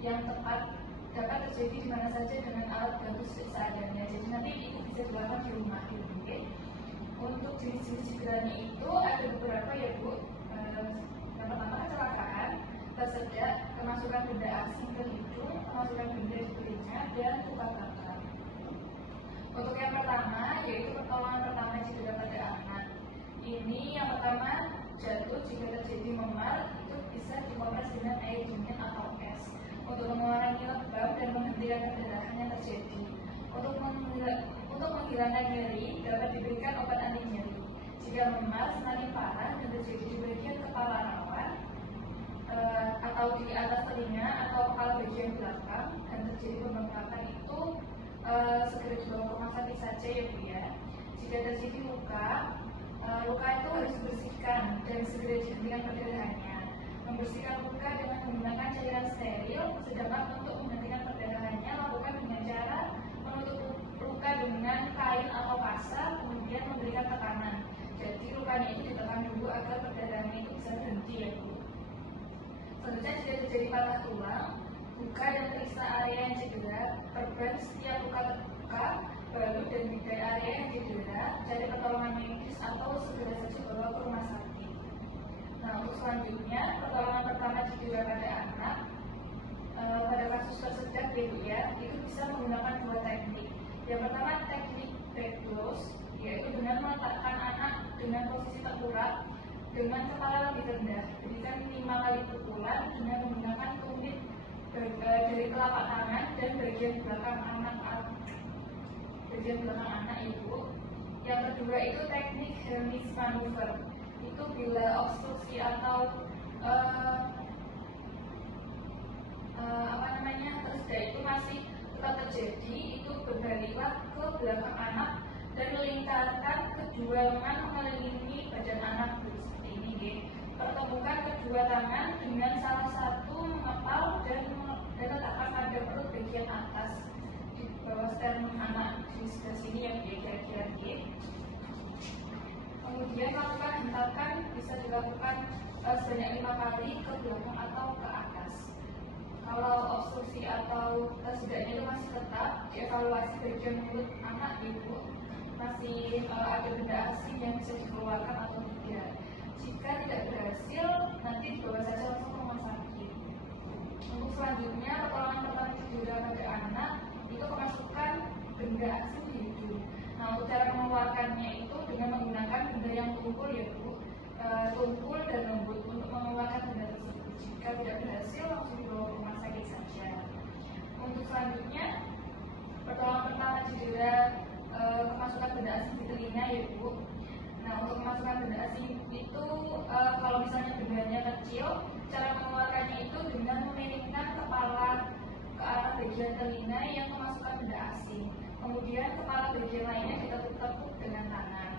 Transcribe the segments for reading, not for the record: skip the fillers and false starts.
yang tepat dapat terjadi di mana saja dengan alat bantu seadanya. Jadi nanti itu bisa dilakukan di rumah gitu. Untuk jenis-jenis cederanya itu ada beberapa ya Bu. Yang pertama kecelakaan, tersedak, kemasukan benda asing ke hidung, kemasukan benda di telinga, dan luka bakar. Untuk yang pertama yaitu pertolongan pertama cedera pada anak. Ini yang pertama jatuh jika terjadi memar itu bisa dikompres dengan air dingin atau es untuk mengurangi lebam dan menghentikan perdarahan yang terjadi. Untuk menghilangkan nyeri dapat diberikan obat anti nyeri. Jika memar semakin parah dan terjadi di bagian kepala rawan atau di atas telinga atau kepala bagian belakang dan terjadi pembengkakan itu segera dibawa ke rumah sakit saja ya Bu ya. Jika terjadi luka itu harus dibersihkan dan segera dihentikan perdarahannya. Membersihkan luka dengan menggunakan cairan steril, sedangkan untuk menghentikan perdarahannya lakukan dengan cara menutup luka dengan kain atau pasta, kemudian memberikan tekanan. Jadi lukanya itu ditekan dulu agar perdarahannya itu bisa berhenti ya Bu. Selanjutnya jika terjadi patah tulang, buka dan periksa area yang cedera, perban setiap luka terbuka, balut dan bidai area yang cedera, cari pertolongan medis atau segera saja bawa ke rumah sakit. Nah untuk selanjutnya pertolongan pertama cedera pada anak pada kasus tersedak ya, itu bisa menggunakan dua teknik. Yang pertama teknik backclose, yaitu dengan meletakkan anak dengan posisi tengkurap dengan kepala lebih rendah, berikan 5 kali pukulan dengan menggunakan tumit dari telapak tangan dan bagian belakang anak ibu. Yang kedua itu teknik Hermes maneuver. Itu bila obstruksi atau tersedak itu masih tetap terjadi, itu berbalilah ke belakang anak dan melingkarkan kedua lengan mengelilingi badan anak seperti ini. Pertemukan kedua tangan dengan salah satu mengepal dan letakkan pada perut bagian atas di bawah sternum anak di sebelah sini yang kira-kira Kemudian lakukan hentakan bisa dilakukan sebanyak 5 kali ke belakang atau ke atas. Kalau obstruksi atau tersedaknya itu masih tetap, dievaluasi bagian mulut anak ibu masih ada benda asing yang bisa dikeluarkan atau tidak. Jika tidak berhasil, nanti dibawa saja langsung ke rumah sakit. Untuk selanjutnya, pertolongan pertama cedera pada anak itu kemasukan benda asing di hidung. Nah, untuk cara mengeluarkannya itu dengan menggunakan benda yang tumpul ya Bu, tumpul dan lembut untuk mengeluarkan benda tersebut. Jika tidak berhasil, langsung dibawa ke rumah sakit saja. Untuk selanjutnya, pertolongan pertama cedera kemasukan benda asing di telinga ya Bu. Nah untuk memasukkan benda asing itu kalau misalnya bendanya kecil, cara mengeluarkannya itu dengan memiringkan kepala ke arah bagian telinga yang memasukkan benda asing. Kemudian kepala bagian lainnya ditekuk-tekuk dengan tangan.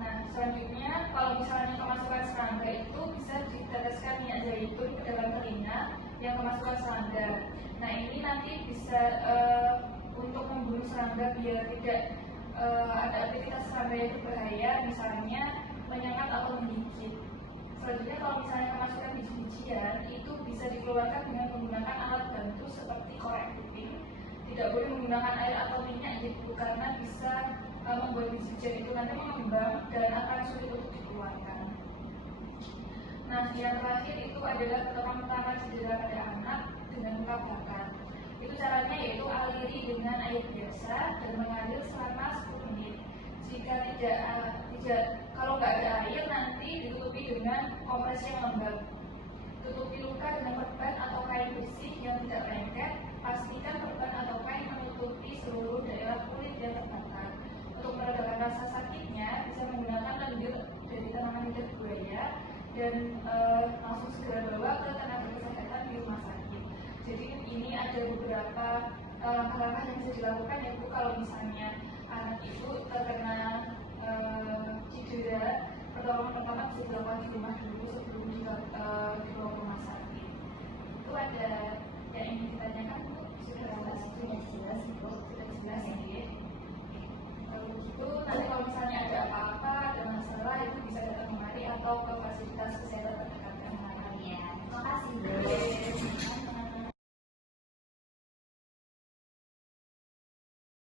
Nah selanjutnya kalau misalnya kemasukan serangga itu bisa diteteskan minyak zaitun ke dalam telinga yang kemasukan serangga. Nah ini nanti bisa untuk membunuh serangga biar tidak ada aktivitas serangga yang berbahaya, misalnya menyengat atau menggigit. Selanjutnya kalau misalnya kemasukan biji-bijian itu bisa dikeluarkan dengan menggunakan alat bantu seperti korek kuping. Tidak boleh menggunakan air atau minyak gitu karena bisa membuat biji-bijian itu nanti mengembang dan akan sulit untuk dikeluarkan. Nah yang terakhir itu adalah pertolongan pertama cedera pada anak dengan luka bakar. Itu caranya yaitu aliri dengan air biasa dan mengalir selama 10 menit. Jika kalau nggak ada air nanti ditutupi dengan kompres yang lembab. Tutupi luka dengan perban atau kain bersih yang tidak lengket. Pastikan perban atau kain menutupi seluruh daerah kulit yang terbakar. Untuk meredakan rasa sakitnya bisa menggunakan lendir dari tanaman lidah buaya dan langsung segera bawa ke tenaga kesehatan di rumah sakit. Jadi ini ada beberapa langkah-langkah yang bisa dilakukan ya Bu kalau misalnya anak itu terkena cedera. Pertolongan pertama bisa dilakukan di rumah dulu sebelum